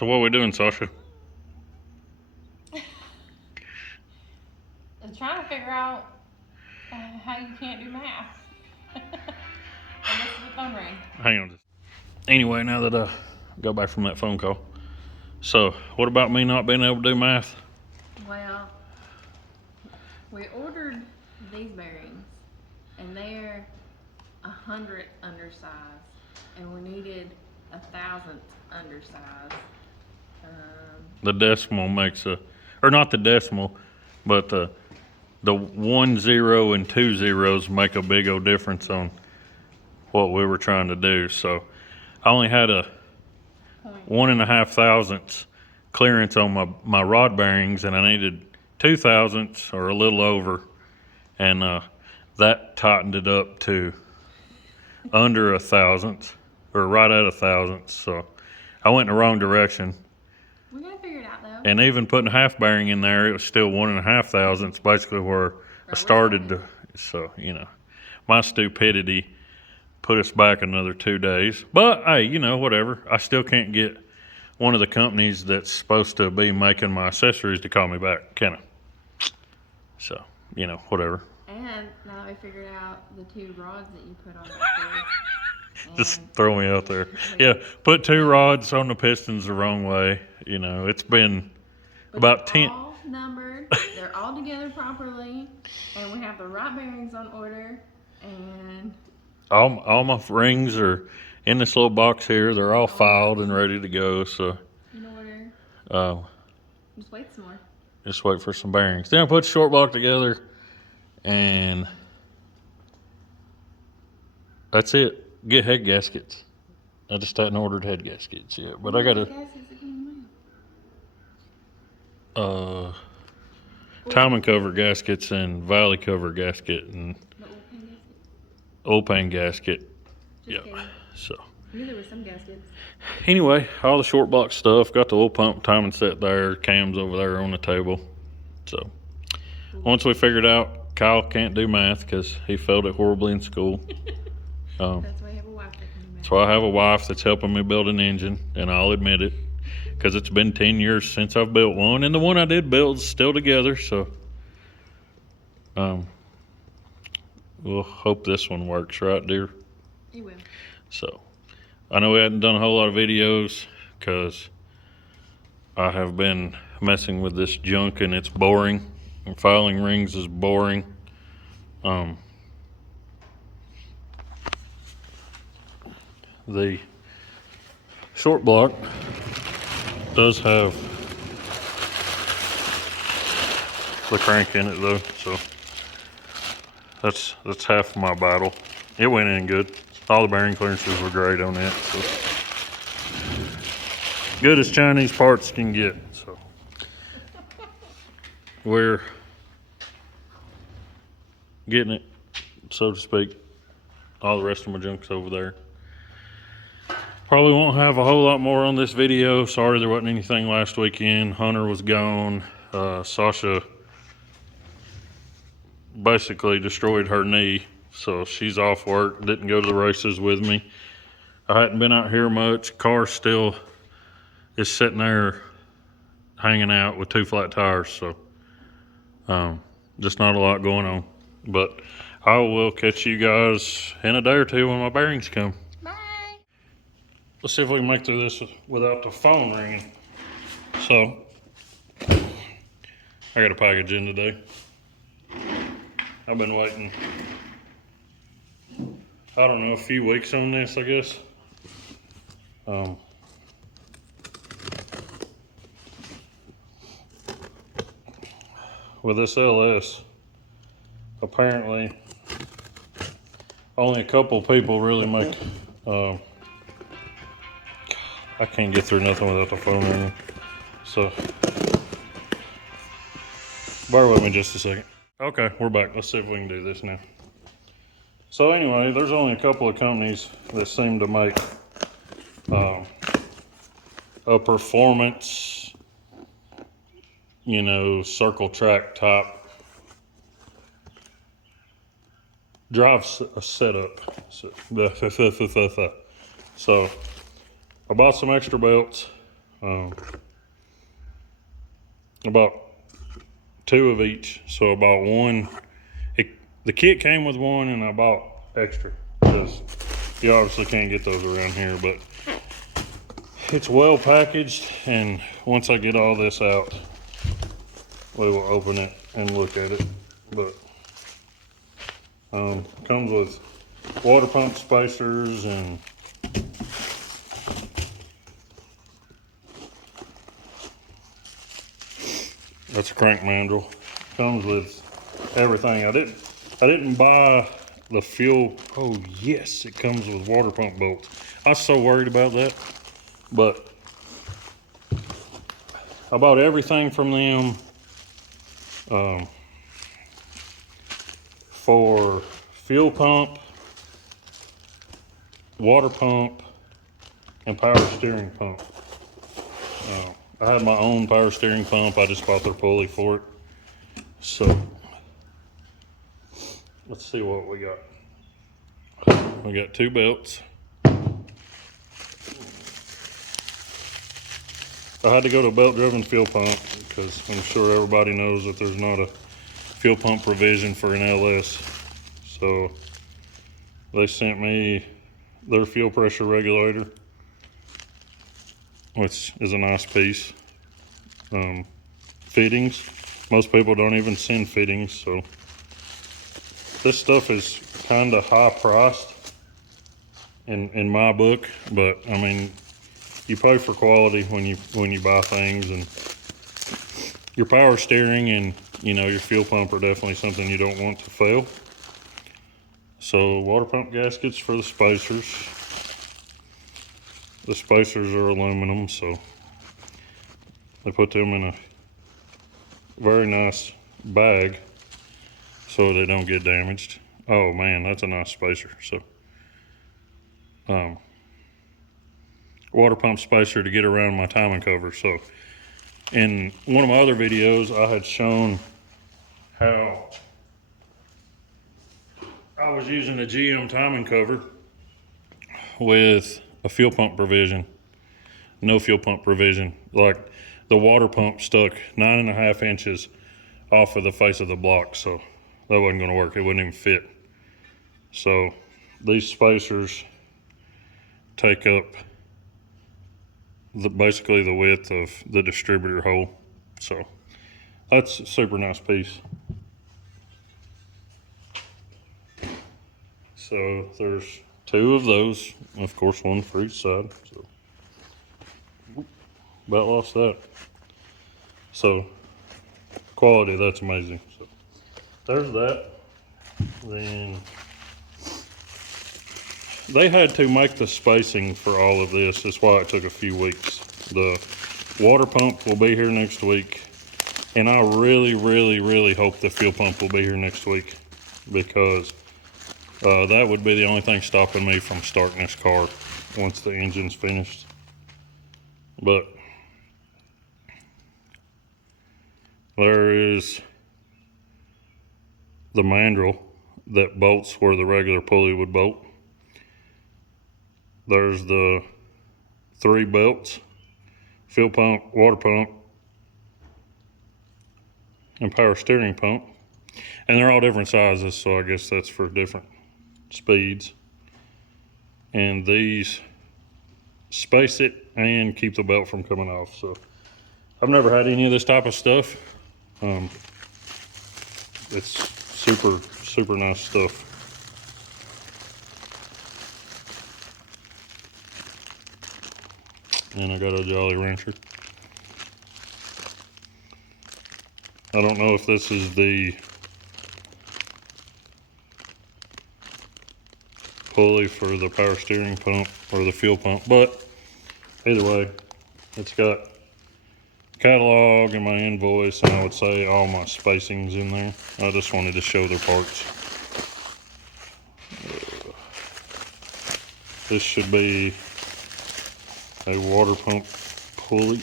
So what are we doing, Sasha? I'm trying to figure out how you can't do math. Unless the phone rang. Hang on. Anyway, now that I go back from that phone call. So, what about me not being able to do math? Well, we ordered these bearings, and they're 100th undersized, and we needed 1,000th undersized. The decimal makes or not the decimal, but the 1 0 and 2 zeros make a big old difference on what we were trying to do. So, I only had a 1.5 thousandths clearance on my rod bearings, and I needed 2 thousandths or a little over, and that tightened it up to under 1 thousandth or right at 1 thousandth. So I went in the wrong direction. We gotta figure it out though. And even putting a half bearing in there, it was still 1.5 thousandths, basically where I started to. So, my stupidity put us back another 2 days. But hey, whatever. I still can't get one of the companies that's supposed to be making my accessories to call me back, can I? So, whatever. And now that we figured out the 2 rods that you put on the Just throw me out there. Yeah, put 2 rods on the pistons the wrong way. It's been about 10. All numbered. They're all together properly, and we have the right bearings on order. And All my rings are in this little box here. They're all filed and ready to go. So in order. Just wait some more. Just wait for some bearings. Then I put the short block together, and that's it. Get head gaskets. I just hadn't ordered head gaskets yet, but I got to timing cover gaskets and valley cover gasket and oil pan gasket. Just Yeah. So I knew there were some gaskets. anyway, all the short block stuff. Got the oil pump timing set there. Cams over there on the table. So once we figured out Kyle can't do math because he failed it horribly in school. That's why I have a wife that can do math. So I have a wife that's helping me build an engine, and I'll admit it, because it's been 10 years since I've built one, and the one I did build is still together. So we'll hope this one works, right, dear? It will. So I know we hadn't done a whole lot of videos because I have been messing with this junk, and it's boring. And filing rings is boring. The short block does have the crank in it though, so that's half of my battle. It went in good. All the bearing clearances were great on it, so good as Chinese parts can get. So we're getting it, so to speak. All the rest of my junk's over there. Probably won't have a whole lot more on this video. Sorry there wasn't anything last weekend. Hunter was gone. Sasha basically destroyed her knee, so she's off work. Didn't go to the races with me. I hadn't been out here much. Car still is sitting there hanging out with 2 flat tires, so just not a lot going on. But I will catch you guys in a day or two when my bearings come. Let's see if we can make through this without the phone ringing. So, I got a package in today. I've been waiting, I don't know, a few weeks on this, I guess. With this LS, apparently, only a couple people really make, I can't get through nothing without the phone ringing. So, bear with me just a second. Okay, we're back. Let's see if we can do this now. So anyway, there's only a couple of companies that seem to make a performance, circle track type drive setup. So I bought some extra belts. About 2 of each. So about one. The kit came with one, and I bought extra because you obviously can't get those around here. But it's well packaged, and once I get all this out, we will open it and look at it. But comes with water pump spacers and that's a crank mandrel. Comes with everything. I didn't buy the fuel. Oh yes, it comes with water pump bolts. I was so worried about that, but I bought everything from them for fuel pump, water pump, and power steering pump. I had my own power steering pump. I just bought their pulley for it. So let's see what we got. We got 2 belts. I had to go to a belt-driven fuel pump because I'm sure everybody knows that there's not a fuel pump provision for an LS. So they sent me their fuel pressure regulator, which is a nice piece. Fittings. Most people don't even send fittings, so this stuff is kind of high priced in my book, but I mean, you pay for quality when you buy things, and your power steering and your fuel pump are definitely something you don't want to fail. So water pump gaskets for the spacers. The spacers are aluminum, so they put them in a very nice bag so they don't get damaged. Oh man, that's a nice spacer. So water pump spacer to get around my timing cover. So in one of my other videos, I had shown how I was using a GM timing cover with a fuel pump provision, no fuel pump provision. Like the water pump stuck 9.5 inches off of the face of the block, so that wasn't going to work. It wouldn't even fit. So these spacers take up basically the width of the distributor hole. So that's a super nice piece. So there's 2 of those, of course, one for each side. So about lost that. So quality, that's amazing. So there's that. Then they had to make the spacing for all of this. That's why it took a few weeks. The water pump will be here next week, and I really, really, really hope the fuel pump will be here next week, because that would be the only thing stopping me from starting this car once the engine's finished. But there is the mandrel that bolts where the regular pulley would bolt. There's the 3 belts: fuel pump, water pump, and power steering pump. And they're all different sizes, so I guess that's for different speeds. And these space it and keep the belt from coming off. So I've never had any of this type of stuff. It's super, super nice stuff. And I got a Jolly Rancher. I don't know if this is the pulley for the power steering pump or the fuel pump, but either way, it's got catalog and my invoice, and I would say all my spacings in there. I just wanted to show their parts. This should be a water pump pulley.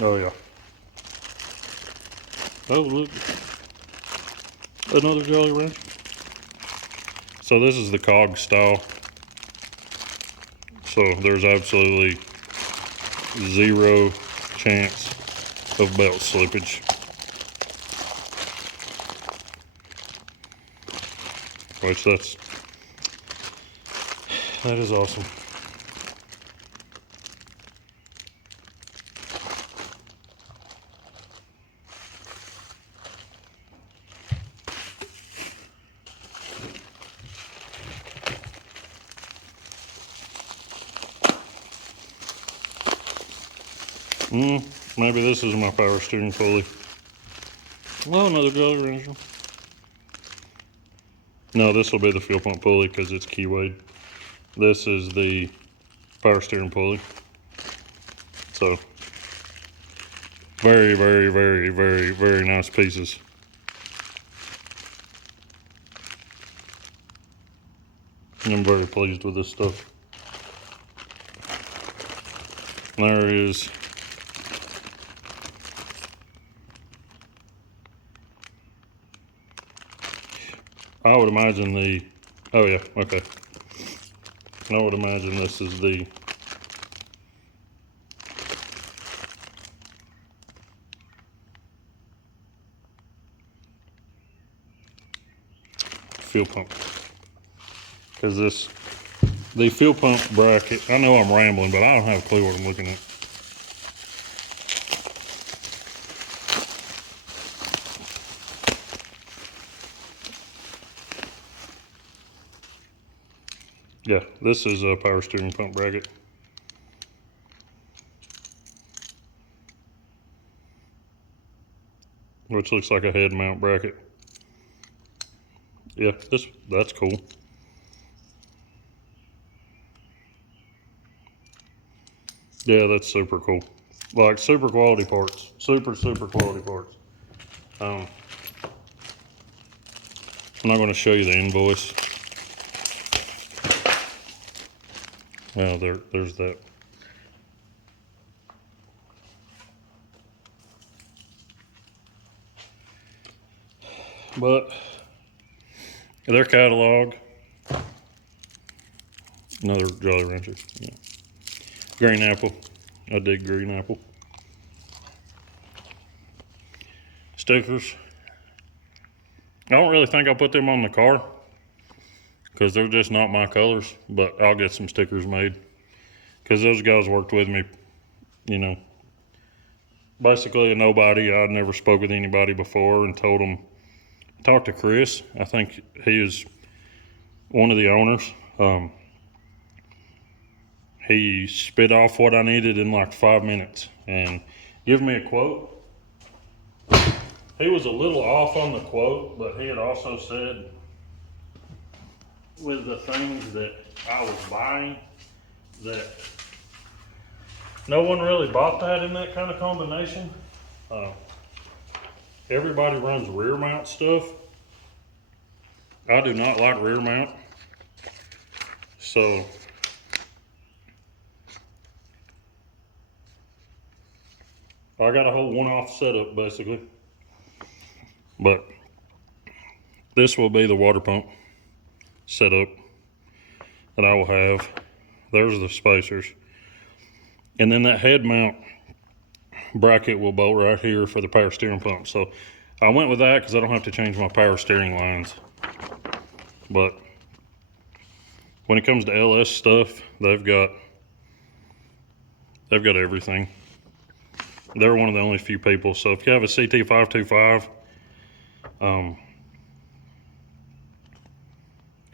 Oh yeah. Oh, look. Another Jolly Rancher. So this is the cog style. So there's absolutely zero chance of belt slippage. Which that is awesome. Maybe this is my power steering pulley. Oh, another Jolly Rancher. No, this will be the fuel pump pulley because it's keywayed. This is the power steering pulley. So, very, very, very, very, very nice pieces. I'm very pleased with this stuff. There is I would imagine oh yeah, okay. I would imagine this is the fuel pump. Because the fuel pump bracket, I know I'm rambling, but I don't have a clue what I'm looking at. Yeah, this is a power steering pump bracket. Which looks like a head mount bracket. Yeah, that's cool. Yeah, that's super cool. Like super quality parts. Super quality parts. I'm not going to show you the invoice. Well, there's that. But their catalog, another Jolly Rancher. Yeah. Green apple. I dig green apple. Stickers. I don't really think I'll put them on the car because they're just not my colors, but I'll get some stickers made because those guys worked with me, you know, basically a nobody. I'd never spoke with anybody before and told them, talked to Chris. I think he is one of the owners. He spit off what I needed in like 5 minutes and give me a quote. He was a little off on the quote, but he had also said with the things that I was buying that no one really bought that in that kind of combination. Everybody runs rear mount stuff. I do not like rear mount. So I got a whole one-off setup basically. But this will be the water pump setup that I will have. There's the spacers. And then that head mount bracket will bolt right here for the power steering pump. So I went with that because I don't have to change my power steering lines. But when it comes to LS stuff, they've got everything. They're one of the only few people. So if you have a CT525 and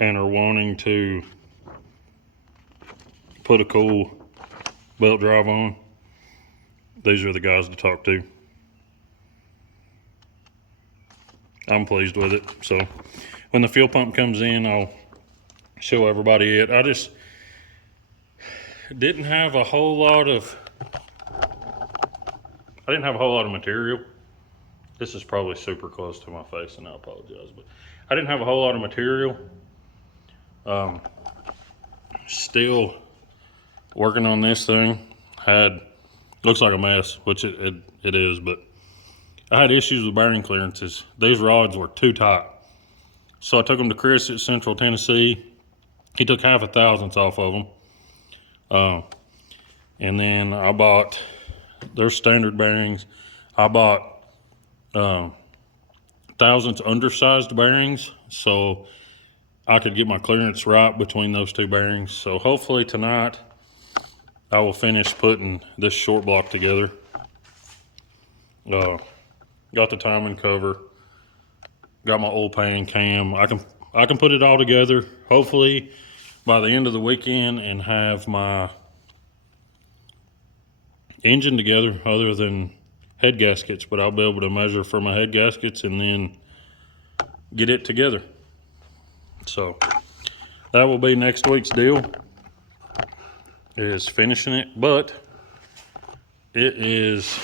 are wanting to put a cool belt drive on, these are the guys to talk to. I'm pleased with it. So when the fuel pump comes in, I'll show everybody it. I just didn't have a whole lot of material. This is probably super close to my face and I apologize, but I didn't have a whole lot of material. Still working on this thing. Looks like a mess, which it is, but I had issues with bearing clearances. These rods were too tight. So I took them to Chris at Central Tennessee. He took 0.5 thousandths off of them. And then I bought their standard bearings. I bought thousandths undersized bearings so I could get my clearance right between those two bearings. So hopefully tonight I will finish putting this short block together. Got the timing cover, got my oil pan cam. I can put it all together hopefully by the end of the weekend and have my engine together other than head gaskets, but I'll be able to measure for my head gaskets and then get it together. So that will be next week's deal, is finishing it, but it is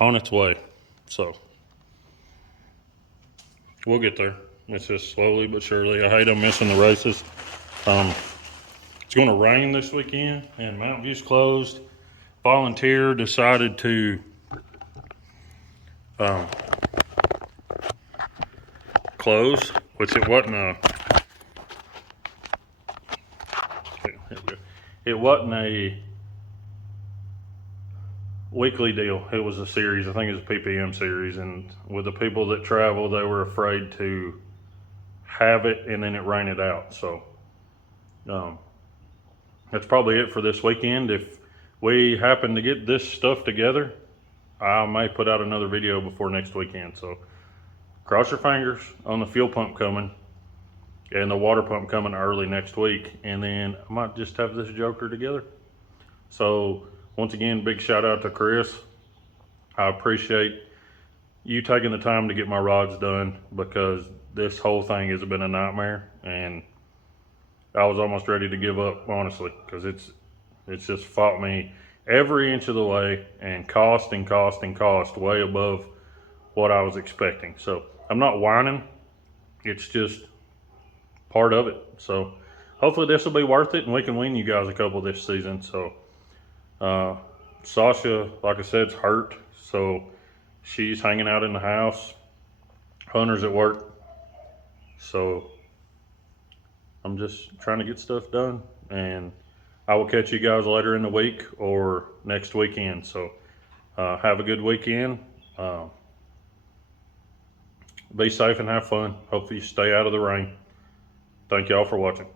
on its way. So we'll get there. It's just slowly but surely. I hate I'm missing the races. It's going to rain this weekend and Mount View's closed. Volunteer decided to close, which it wasn't a weekly deal. It was a series. I think it was a PPM series, and with the people that travel, they were afraid to have it and then it rain it out. So that's probably it for this weekend. If we happen to get this stuff together, I may put out another video before next weekend. So cross your fingers on the fuel pump coming and the water pump coming early next week, and then I might just have this joker together. So once again, big shout out to Chris. I appreciate you taking the time to get my rods done, because this whole thing has been a nightmare, and I was almost ready to give up, honestly, because it's just fought me every inch of the way, and cost way above what I was expecting. So I'm not whining, it's just part of it. So hopefully this will be worth it and we can win you guys a couple this season. So Sasha, like I said, is hurt, so she's hanging out in the house. Hunter's at work, so I'm just trying to get stuff done, and I will catch you guys later in the week or next weekend. So have a good weekend. Be safe and have fun. Hopefully you stay out of the rain. Thank y'all for watching.